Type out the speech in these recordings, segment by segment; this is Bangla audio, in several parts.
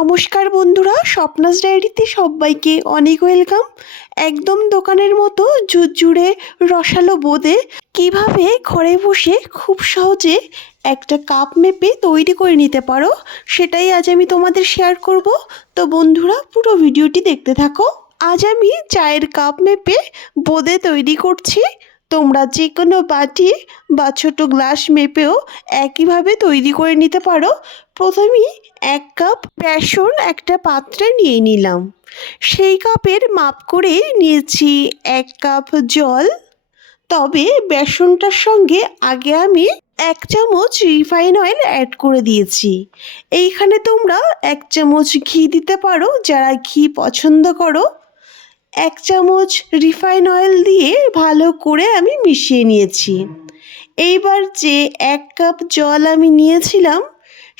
নমস্কার বন্ধুরা, স্বপ্নাস ডায়েরিতে সবাইকে অনেক ওয়েলকাম। একদম দোকানের মতো ঝুরঝুরে রসালো বোঁদে কীভাবে ঘরে বসে খুব সহজে একটা কাপ মেপে তৈরি করে নিতে পারো, সেটাই আজ আমি তোমাদের শেয়ার করব। তো বন্ধুরা, পুরো ভিডিওটি দেখতে থাকো। আজ আমি চায়ের কাপ মেপে বোঁদে তৈরি করছি। তোমরা যে কোনো বাটি বা ছোটো গ্লাস মেপেও একইভাবে তৈরি করে নিতে পারো। প্রথমেই এক কাপ বেসন একটা পাত্রে নিয়ে নিলাম। সেই কাপের মাপ করে নিয়েছি এক কাপ জল। তবে বেসনটার সঙ্গে আগে আমি এক চামচ রিফাইন অয়েল অ্যাড করে দিয়েছি। এইখানে তোমরা এক চামচ ঘি দিতে পারো, যারা ঘি পছন্দ করো। এক চামচ রিফাইন অয়েল দিয়ে ভালো করে আমি মিশিয়ে নিয়েছি। এইবার যে এক কাপ জল আমি নিয়েছিলাম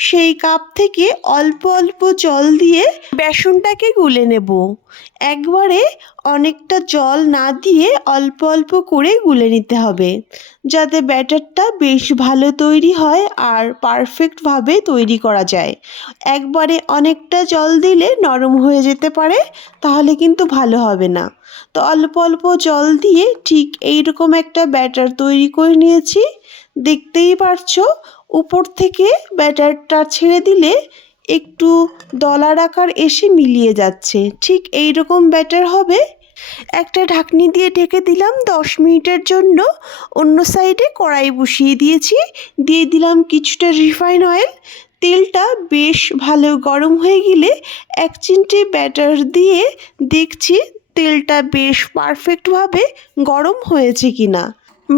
সেই কাপ থেকে অল্প অল্প জল দিয়ে বেসনটাকে গুলে নেব। একবারে অনেকটা জল না দিয়ে অল্প অল্প করে গুলে নিতে হবে, যাতে ব্যাটারটা বেশ ভালো তৈরি হয় আর পারফেক্টভাবে তৈরি করা যায়। একবারে অনেকটা জল দিলে নরম হয়ে যেতে পারে, তাহলে কিন্তু ভালো হবে না। তো অল্প অল্প জল দিয়ে ঠিক এইরকম একটা ব্যাটার তৈরি করে নিয়েছি। দেখতেই পারছ? উপর থেকে ব্যাটারটা ছেড়ে দিলে একটু দলার আকার এসে মিলিয়ে যাচ্ছে। ঠিক এই রকম ব্যাটার হবে। একটা ঢাকনি দিয়ে ঢেকে দিলাম দশ মিনিটের জন্য। অন্য সাইডে কড়াই বসিয়ে দিয়েছি। দিয়ে দিলাম কিছুটা রিফাইন অয়েল তেলটা বেশ ভালো গরম হয়ে গেলে এক চিমটে ব্যাটার দিয়ে দেখছি তেলটা বেশ পারফেক্টভাবে গরম হয়েছে কিনা।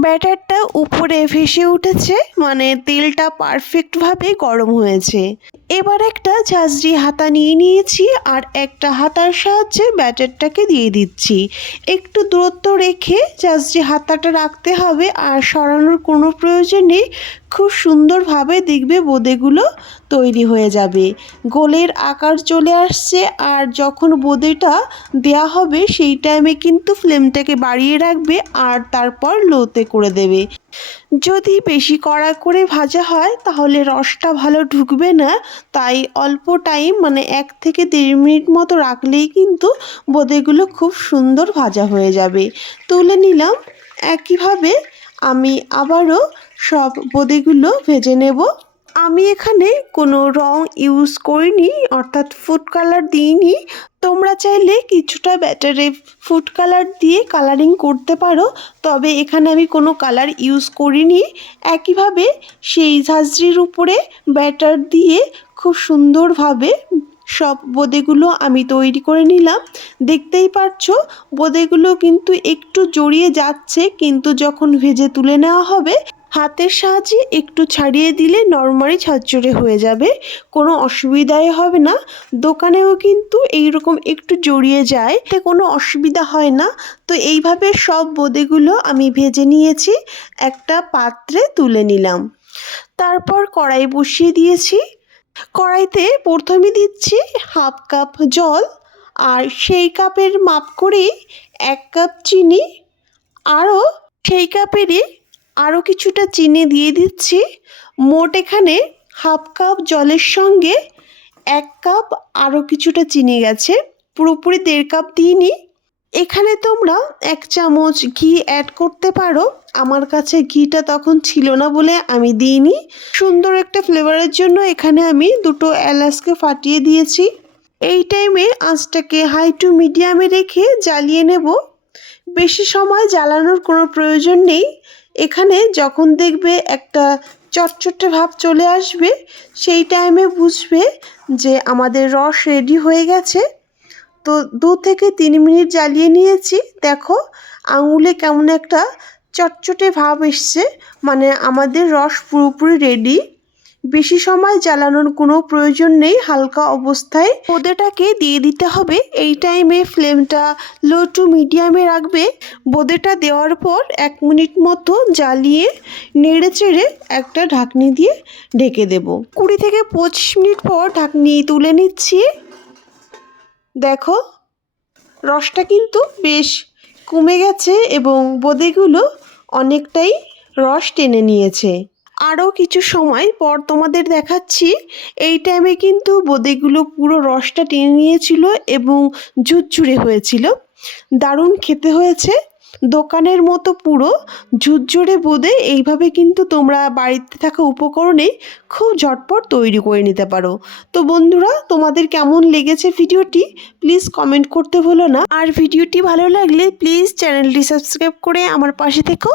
ব্যাটারটা উপরে ভেসে উঠেছে মানে তেলটা পারফেক্টভাবে গরম হয়েছে। এবার একটা ঝাঁঝরি হাতা নিয়ে নিয়েছি আর একটা হাতার সাহায্যে ব্যাটারটাকে দিয়ে দিচ্ছি। একটু দূরত্ব রেখে ঝাঁঝরি হাতাটা রাখতে হবে আর সরানোর কোনো প্রয়োজন নেই। খুব সুন্দরভাবে দেখবে বোঁদেগুলো তৈরি হয়ে যাবে। গোলের আকার চলে আসছে আর যখন বোঁদেটা দেয়া হবে সেই টাইমে কিন্তু ফ্লেমটাকে বাড়িয়ে রাখবে আর তারপর লোতে করে দেবে। যদি বেশি কড়া করে ভাজা হয় তাহলে রসটা ভালো ঢুকবে না। তাই অল্প টাইম মানে এক থেকে দেড় মিনিট মতো রাখলেই কিন্তু বোঁদেগুলো খুব সুন্দর ভাজা হয়ে যাবে। তুলে নিলাম। একইভাবে আমি আবারও সব বোঁদেগুলো ভেজে নেব। আমি এখানে কোনো রং ইউজ করিনি, অর্থাৎ ফুড কালার দিইনি। তোমরা চাইলে কিছুটা ব্যাটারে ফুড কালার দিয়ে কালারিং করতে পারো, তবে এখানে আমি কোনো কালার ইউজ করিনি। একইভাবে সেই ঝাঁঝরির উপরে ব্যাটার দিয়ে খুব সুন্দরভাবে সব বোঁদেগুলো আমি তৈরি করে নিলাম। দেখতেই পারছ, বোঁদেগুলো কিন্তু একটু জড়িয়ে যাচ্ছে, কিন্তু যখন ভেজে তুলে নেওয়া হবে হাতের সাহায্যে একটু ছাড়িয়ে দিলে নরমালি ঝরঝরে হয়ে যাবে, কোনো অসুবিধাই হবে না। দোকানেও কিন্তু এই রকম একটু জড়িয়ে যায়, এতে কোনো অসুবিধা হয় না। তো এইভাবে সব বোঁদেগুলো আমি ভেজে নিয়েছি, একটা পাত্রে তুলে নিলাম। তারপর কড়াই বসিয়ে দিয়েছি। কড়াইতে প্রথমে দিচ্ছি হাফ কাপ জল, আর সেই কাপের মাপ করেই এক কাপ চিনি, আরও সেই কাপেরই আরও কিছুটা চিনি দিয়ে দিচ্ছি। মোট এখানে হাফ কাপ জলের সঙ্গে এক কাপ আরও কিছুটা চিনি গেছে। পুরোপুরি দেড় কাপ দিইনি। এখানে তোমরা এক চামচ ঘি অ্যাড করতে পারো। আমার কাছে ঘিটা তখন ছিল না বলে আমি দিইনি। সুন্দর একটা ফ্লেভারের জন্য এখানে আমি দুটো এলাচকে ফাটিয়ে দিয়েছি। এই টাইমে আঁচটাকে হাই টু মিডিয়ামে রেখে জ্বালিয়ে নেব। বেশি সময় জ্বালানোর কোনো প্রয়োজন নেই। এখানে যখন দেখবে একটা চটচটে ভাব চলে আসবে, সেই টাইমে বুঝবে যে আমাদের রস রেডি হয়ে গেছে। তো দু থেকে তিন মিনিট জ্বালিয়ে নিয়েছি। দেখো, আঙুলে কেমন একটা চটচটে ভাব এসছে। মানে আমাদের রস পুরোপুরি রেডি বেশি সময় জ্বালানোর কোনো প্রয়োজন নেই, হালকা অবস্থায় বোঁদেটাকে দিয়ে দিতে হবে। এই টাইমে ফ্লেমটা লো টু মিডিয়ামে রাখবে। বোঁদেটা দেওয়ার পর এক মিনিট মতো জ্বালিয়ে নেড়ে চেড়ে একটা ঢাকনি দিয়ে ঢেকে দেব। কুড়ি থেকে পঁচিশ মিনিট পর ঢাকনি তুলে নিচ্ছি। দেখো, রসটা কিন্তু বেশ কমে গেছে এবং বোঁদেগুলো অনেকটাই রস টেনে নিয়েছে। আরও কিছু সময় পর তোমাদের দেখাচ্ছি। এই টাইমে কিন্তু বোঁদেগুলো পুরো রসটা টেনে নিয়েছিল এবং ঝুরঝুরে হয়েছিল। দারুণ খেতে হয়েছে। দোকানের মতো পুরো। ঝুরঝুরে বোঁদে এইভাবে কিন্তু তোমরা বাড়িতে থাকা উপকরণে খুব ঝটপট তৈরি করে নিতে পারো। তো বন্ধুরা, তোমাদের কেমন লেগেছে ভিডিওটি? প্লিজ কমেন্ট করতে ভুলো না। আর ভিডিওটি ভালো লাগলে প্লিজ চ্যানেলটি সাবস্ক্রাইব করে আমার পাশে থেকো।